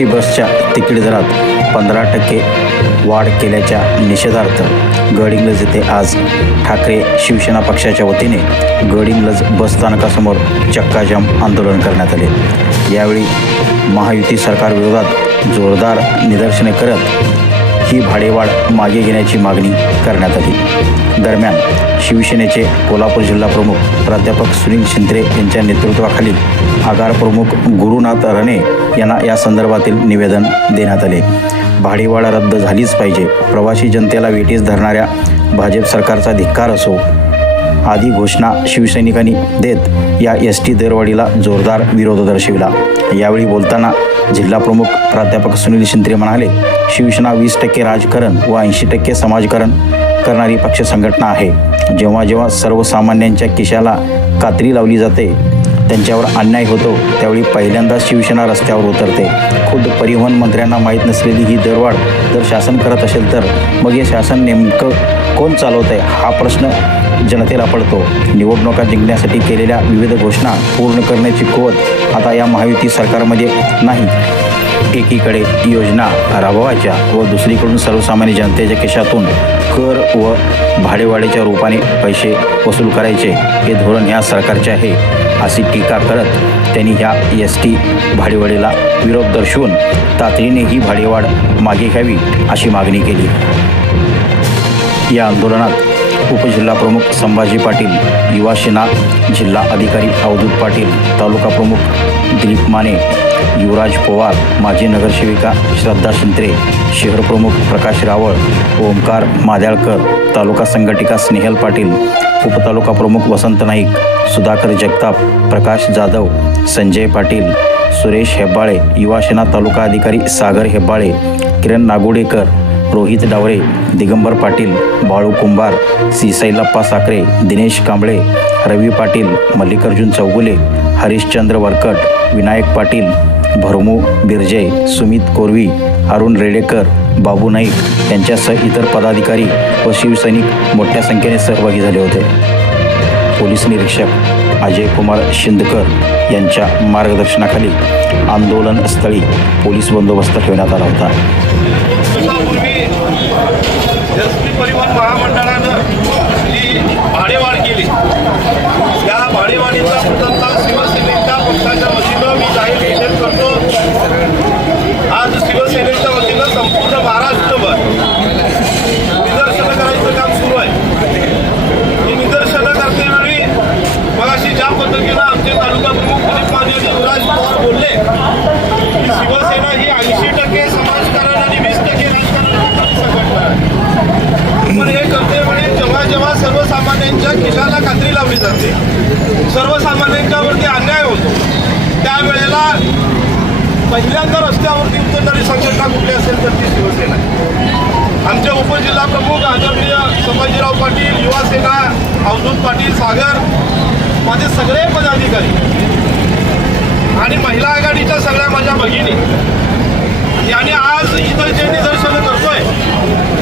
T बसच्या ticket दरात पंधरा टक्के वाढ केल्याच्या निषेधार्थ गडिंग्लज येथे आज ठाकरे शिवसेना पक्षाच्या वतीने गडिंग्लज बस स्थानकासमोर चक्काजाम आंदोलन करण्यात आले. यावेळी महायुती सरकारविरोधात जोरदार निदर्शने करत ही भाडेवाढ मागे घेण्याची मागणी करण्यात आली. दरम्यान शिवसेनेचे कोल्हापूर जिल्हा प्रमुख प्राध्यापक सुनील शिंद्रे यांच्या नेतृत्वाखाली आगार प्रमुख गुरुनाथ रणे यांना या संदर्भातील निवेदन देण्यात आले. भाडेवाडा रद्द झालीच पाहिजे. प्रवासी जनतेला वेटीस धरणाऱ्या भाजप सरकारचा धिक्कार असो आदी घोषणा शिवसैनिकांनी देत या एस टी दरवाढीला जोरदार विरोध दर्शविला. यावेळी बोलताना जिल्हा प्रमुख प्राध्यापक सुनील शिंत्रे म्हणाले शिवसेना वीस टक्के राजकारण व ऐंशी टक्के समाजकारण करणारी पक्ष संघटना आहे. जेव्हा जेव्हा सर्वसामान्यांच्या किशाला कात्री लावली जाते त्यांच्यावर अन्याय होतो त्यावेळी पहिल्यांदा शिवसेना रस्त्यावर उतरते. खुद परिवहन मंत्र्यांना माहीत नसलेली ही दरवाढ जर शासन करत असेल तर मग हे शासन नेमकं कोण चालवत आहे हा प्रश्न जनतेला पडतो. निवडणुका जिंकण्यासाठी केलेल्या विविध घोषणा पूर्ण करण्याची कुवत आता या महायुती सरकारमध्ये नाही. एकीकडे योजना राबवायच्या व दुसरीकडून सर्वसामान्य जनतेच्या खिशातून कर व भाडेवाढीच्या रूपाने पैसे वसूल करायचे. हे धोरण ह्या सरकारचे आहे अशी टीका करत त्यांनी ह्या एस टी भाडेवाढीला विरोध दर्शवून तातडीने ही भाडेवाढ मागे घ्यावी अशी मागणी केली. या आंदोलनात उपजिल्हा प्रमुख संभाजी पाटील युवा सेना जिल्हा अधिकारी अवधूत पाटील तालुका प्रमुख दिलीप माने युवराज पवार माजी नगरसेविका श्रद्धा शिंत्रे शहरप्रमुख प्रकाश रावळ ओंकार माद्याळकर तालुका संघटिका स्नेहल पाटील उपतालुका प्रमुख वसंत नाईक सुधाकर जगताप प्रकाश जाधव संजय पाटील सुरेश हेब्बाळे युवासेना तालुका अधिकारी सागर हेब्बाळे किरण नागोडेकर रोहित डावरे दिगंबर पाटील बाळू कुंभार सिसाई लप्पा साखरे दिनेश कांबळे रवी पाटील मल्लिकार्जुन चौगुले हरिश्चंद्र वरकट विनायक पाटील भरमू बिर्जे सुमित कोरवी अरुण रेडेकर बाबू नाईक यांच्यासह इतर पदाधिकारी व शिवसैनिक मोठ्या संख्येने सहभागी झाले होते. पोलीस निरीक्षक अजय कुमार शिंदकर यांच्या मार्गदर्शनाखाली आंदोलनस्थळी पोलीस बंदोबस्त ठेवण्यात आला होता दिवसापूर्वी एस टी परिवहन महामंडळानं जी भाडेवाढ केली त्या भाडेवाढीचा प्रथमतः शिवसेनेच्या पक्षाच्या वतीनं मी जाहीर निषेध करतो आज शिवसेनेच्या वतीनं संपूर्ण महाराष्ट्रभर निदर्शनं करायचं काम सुरू आहे ही निदर्शनं करतेवेळी मगाशी ज्या पद्धतीनं आमचे तालुका प्रमुख दिलीप माने आणि युवराज पवार बोलले की शिवसेना ही ऐंशी टक्के समाजकारण आणि वीस टक्के राजकारण संघटना आहे पण हे करते म्हणजे जेव्हा जेव्हा सर्वसामान्यांच्या खिशाला खात्री लावली जाते सर्वसामान्यांच्यावरती अन्याय होतो त्यावेळेला पहिल्यांदा रस्त्यावरती उतरणारी संघटना कुठली असेल तर ती शिवसेना. आमच्या उपजिल्हा प्रमुख आदरणीय संभाजीराव पाटील युवा सेना अवधूत पाटील सागर माझे सगळे पदाधिकारी आणि महिला आघाडीच्या सगळ्या माझ्या भगिनी. यांनी आज इथं जे निदर्शन करतोय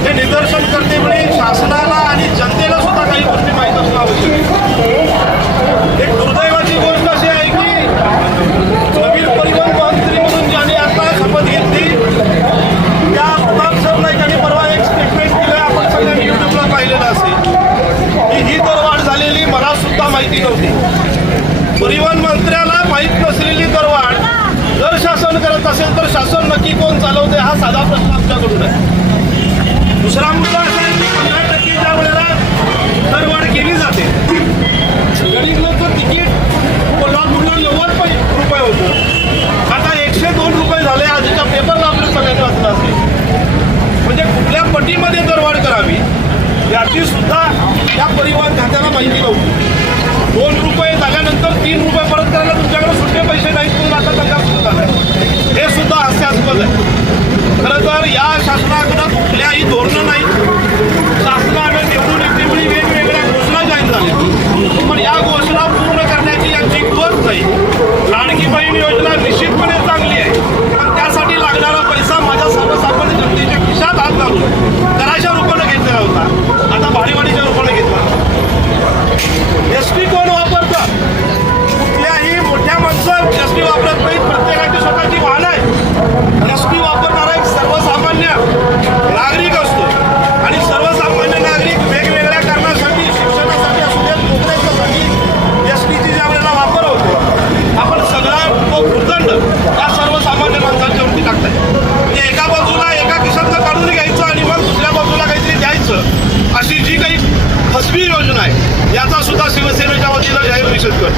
ते निदर्शन करते म्हणजे शासनाला आणि जनतेला सुद्धा काही गोष्टी माहीत असणं आवश्यक आहे एक दुर्दैवाची गोष्ट अशी आहे की नवीन परिवहन मंत्री म्हणून ज्यांनी आता शपथ घेतली त्या प्रताप सरनाईकांनी परवा एक स्टेटमेंट दिलं आपण सगळ्यांनी युट्यूबला पाहिलेलं असेल की ही दरवाढ झालेली मला सुद्धा माहिती नव्हती परिवहन मंत्र्याला माहीत नसलेली दरवाढ जर शासन करत असेल तर शासन नक्की कोण चालवते हा साधा प्रश्न आमच्याकडून आहे. दुसरा मुद्दा असा आहे की पंधरा टक्के ज्या वेळेला दरवाढ केली जाते गरीबचं तिकीट कोल्हापूरला नव्वद रुपये होतं. आता एकशे दोन रुपये झाले आजच्या पेपरला आपल्या सगळ्यांनी वाचलं असेल म्हणजे कुठल्या पटीमध्ये दरवाढ करावी याची सुद्धा या परिवहन खात्याला माहिती नव्हती दोन रुपये झाल्यानंतर तीन रुपये परत करायला तुमच्याकडे सुट्टे पैसे नाहीत म्हणून आता दंगा सुरू झाला आहे हे सुद्धा हास्यास्पद आहे खरं तर या शासनाकडं कुठल्याही लागत एका बाजूला एका खिशातनं काढून घ्यायचं आणि मग दुसऱ्या बाजूला काहीतरी द्यायचं अशी जी काही फसवी योजना आहे याचा सुद्धा शिवसेनेच्या वतीनं जाहीर निषेध करतो.